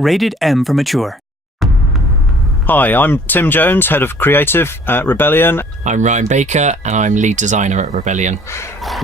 Rated M for mature. Hi, I'm Tim Jones, Head of Creative at Rebellion. I'm Ryan Baker, and I'm Lead Designer at Rebellion.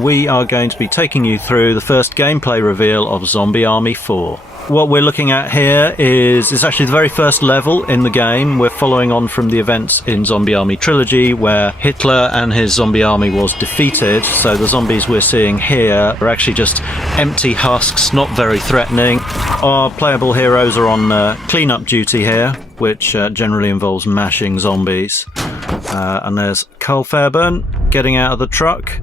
We are going to be taking you through the first gameplay reveal of Zombie Army 4. What we're looking at here is actually the very first level in the game. We're following on from the events in Zombie Army Trilogy, where Hitler and his zombie army was defeated. So the zombies we're seeing here are actually just empty husks, not very threatening. Our playable heroes are on clean-up duty here, which generally involves mashing zombies. And there's Carl Fairburn getting out of the truck,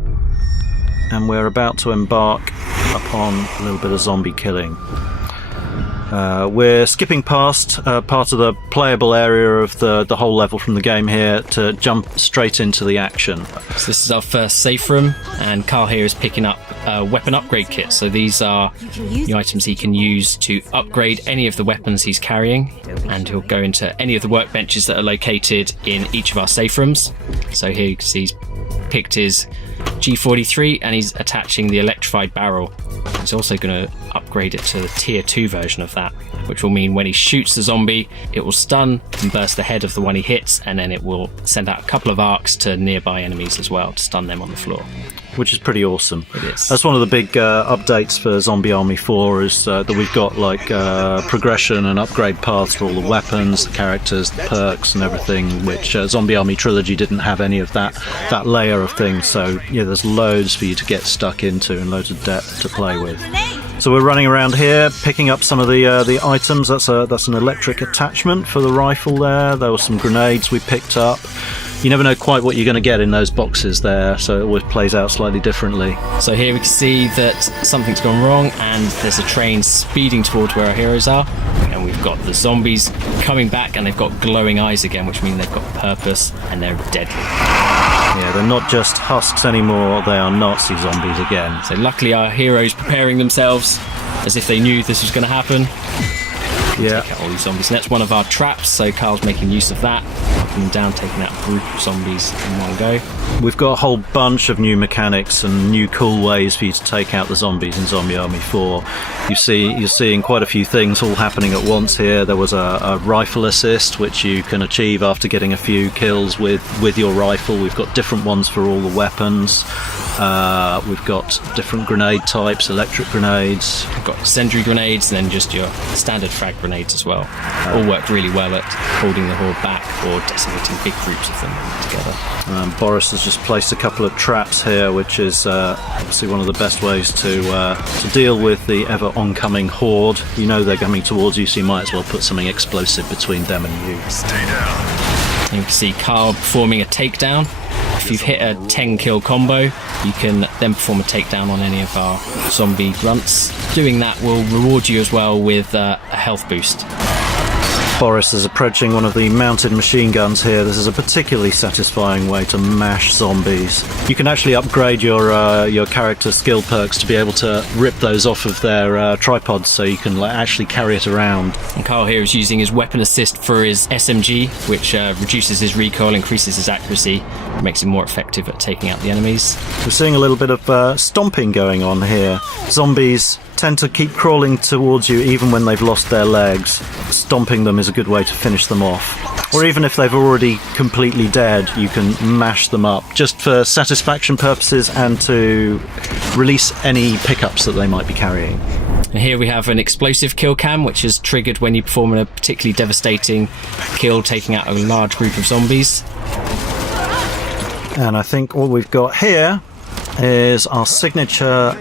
and we're about to embark upon a little bit of zombie killing. We're skipping past part of the playable area of the whole level from the game here to jump straight into the action. So this is our first safe room, and Carl here is picking up a weapon upgrade kit. So these are the items he can use to upgrade any of the weapons he's carrying, and he'll go into any of the workbenches that are located in each of our safe rooms. So here you can see he's picked his G43 and he's attaching the electrified barrel. He's also going to upgrade it to the tier 2 version of that, which will mean when he shoots the zombie, it will stun and burst the head of the one he hits, and then it will send out a couple of arcs to nearby enemies as well to stun them on the floor. Which is pretty awesome. It is. That's one of the big updates for Zombie Army 4 is that we've got like progression and upgrade paths for all the weapons, the characters, the perks and everything, which Zombie Army Trilogy didn't have any of that layer of things. So yeah, there's loads for you to get stuck into and loads of depth to play with. So we're running around here, picking up some of the items. That's an electric attachment for the rifle there. There were some grenades we picked up. You never know quite what you're going to get in those boxes there, so it always plays out slightly differently. So here we can see that something's gone wrong, and there's a train speeding towards where our heroes are, and we've got the zombies coming back, and they've got glowing eyes again, which means they've got purpose and they're deadly. Yeah, they're not just husks anymore, they are Nazi zombies again. So luckily our heroes preparing themselves as if they knew this was going to happen. Yeah. Take out all these zombies. And that's one of our traps, so Carl's making use of that, knocking them down, taking out a group of zombies in one go. We've got a whole bunch of new mechanics and new cool ways for you to take out the zombies in Zombie Army 4. You're seeing quite a few things all happening at once here. There was a rifle assist, which you can achieve after getting a few kills with your rifle. We've got different ones for all the weapons. We've got different grenade types, electric grenades. We've got incendiary grenades and then just your standard frag grenades as well. All work really well at holding the horde back or decimating big groups of them together. Boris has just placed a couple of traps here, which is obviously one of the best ways to deal with the ever oncoming horde. You know they're coming towards you, so you might as well put something explosive between them and you. Stay down. And you can see Carl performing a takedown. If you've hit a 10 kill combo, you can then perform a takedown on any of our zombie grunts. Doing that will reward you as well with a health boost. Boris is approaching one of the mounted machine guns here. This is a particularly satisfying way to mash zombies. You can actually upgrade your character skill perks to be able to rip those off of their tripods, so you can actually carry it around. And Carl here is using his weapon assist for his SMG, which reduces his recoil, increases his accuracy, makes him more effective at taking out the enemies. We're seeing a little bit of stomping going on here. Zombies tend to keep crawling towards you even when they've lost their legs. Stomping them is a good way to finish them off. Or even if they've already completely dead, you can mash them up just for satisfaction purposes and to release any pickups that they might be carrying. And here we have an explosive kill cam, which is triggered when you perform a particularly devastating kill, taking out a large group of zombies. And I think all we've got here is our signature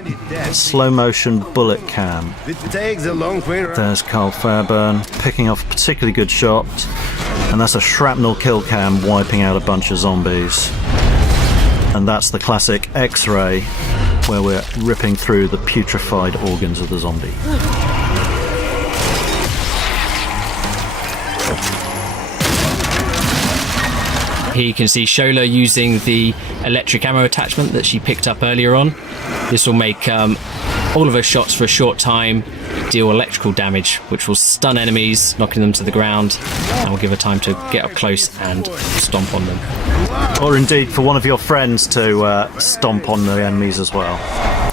slow motion bullet cam. There's Carl Fairburn picking off a particularly good shot, and that's a shrapnel kill cam wiping out a bunch of zombies. And that's the classic X-ray where we're ripping through the putrefied organs of the zombie. Here you can see Shola using the electric ammo attachment that she picked up earlier on. This will make all of her shots for a short time deal electrical damage, which will stun enemies, knocking them to the ground, and will give her time to get up close and stomp on them. Or indeed for one of your friends to stomp on the enemies as well.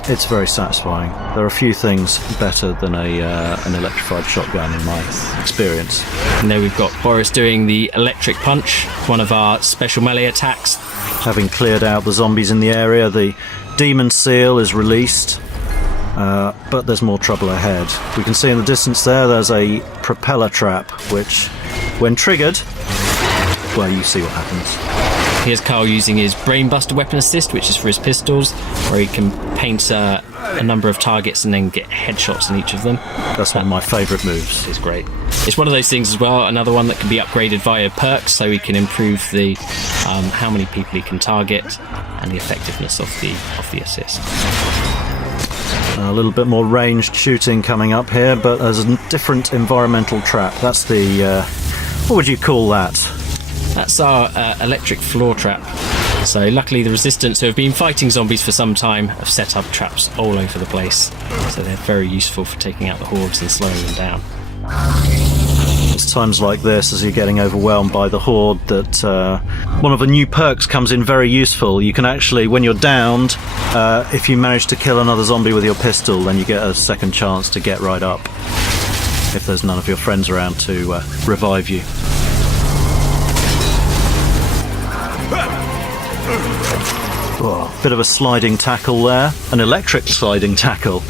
it's very satisfying. There are a few things better than an electrified shotgun in my experience. And there we've got Boris doing the electric punch, one of our special melee attacks. Having cleared out the zombies in the area, the demon seal is released, but there's more trouble ahead. We can see in the distance there's a propeller trap, which, when triggered, well, you see what happens. Here's Carl using his brainbuster weapon assist, which is for his pistols, where he can paint a number of targets and then get headshots in each of them. That's one of my favourite moves. It's great. It's one of those things as well, another one that can be upgraded via perks, so he can improve the how many people he can target and the effectiveness of the assist. A little bit more ranged shooting coming up here, but there's a different environmental trap. That's the what would you call that? That's our electric floor trap. So luckily the Resistance, who have been fighting zombies for some time, have set up traps all over the place. So they're very useful for taking out the hordes and slowing them down. It's times like this, as you're getting overwhelmed by the horde, that one of the new perks comes in very useful. You can actually, when you're downed, if you manage to kill another zombie with your pistol, then you get a second chance to get right up, if there's none of your friends around to revive you. Oh, bit of a sliding tackle there. An electric sliding tackle.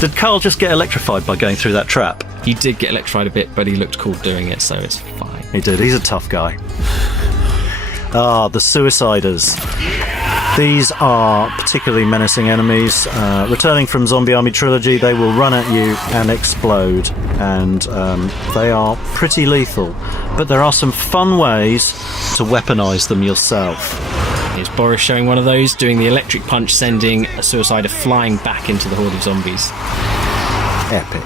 Did Carl just get electrified by going through that trap? He did get electrified a bit, but he looked cool doing it, so it's fine. He did. He's a tough guy. Ah, the Suiciders. These are particularly menacing enemies. Returning from Zombie Army Trilogy, they will run at you and explode, and they are pretty lethal. But there are some fun ways to weaponize them yourself. Here's Boris showing one of those, doing the electric punch, sending a Suicider flying back into the horde of zombies. Epic.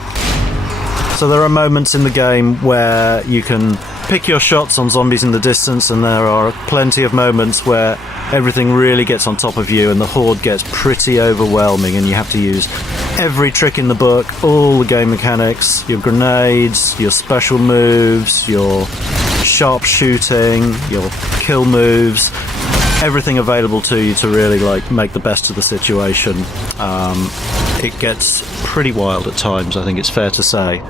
So there are moments in the game where you can pick your shots on zombies in the distance, and there are plenty of moments where everything really gets on top of you and the horde gets pretty overwhelming, and you have to use every trick in the book, all the game mechanics, your grenades, your special moves, your sharp shooting, your kill moves, everything available to you to really make the best of the situation. It gets pretty wild at times, I think it's fair to say.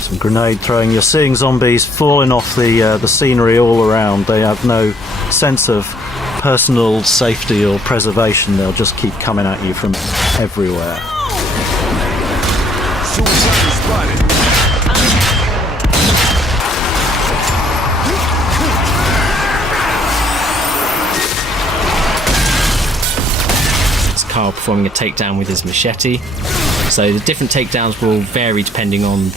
Some grenade throwing. You're seeing zombies falling off the scenery all around. They have no sense of personal safety or preservation. They'll just keep coming at you from everywhere. Carl performing a takedown with his machete. So the different takedowns will vary depending on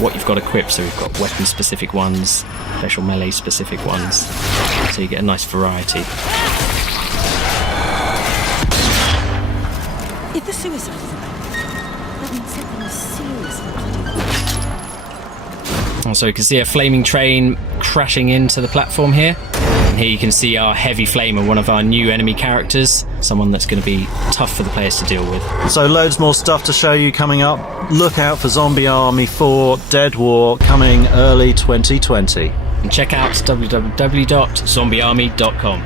what you've got equipped. So we've got weapon specific ones, special melee specific ones, so you get a nice variety. If the Suicide is about, that means something is seriously. Also, you can see a flaming train crashing into the platform here. And here you can see our Heavy Flamer, one of our new enemy characters, someone that's going to be tough for the players to deal with. So loads more stuff to show you coming up. Look out for Zombie Army 4 Dead War coming early 2020. And check out www.zombiearmy.com.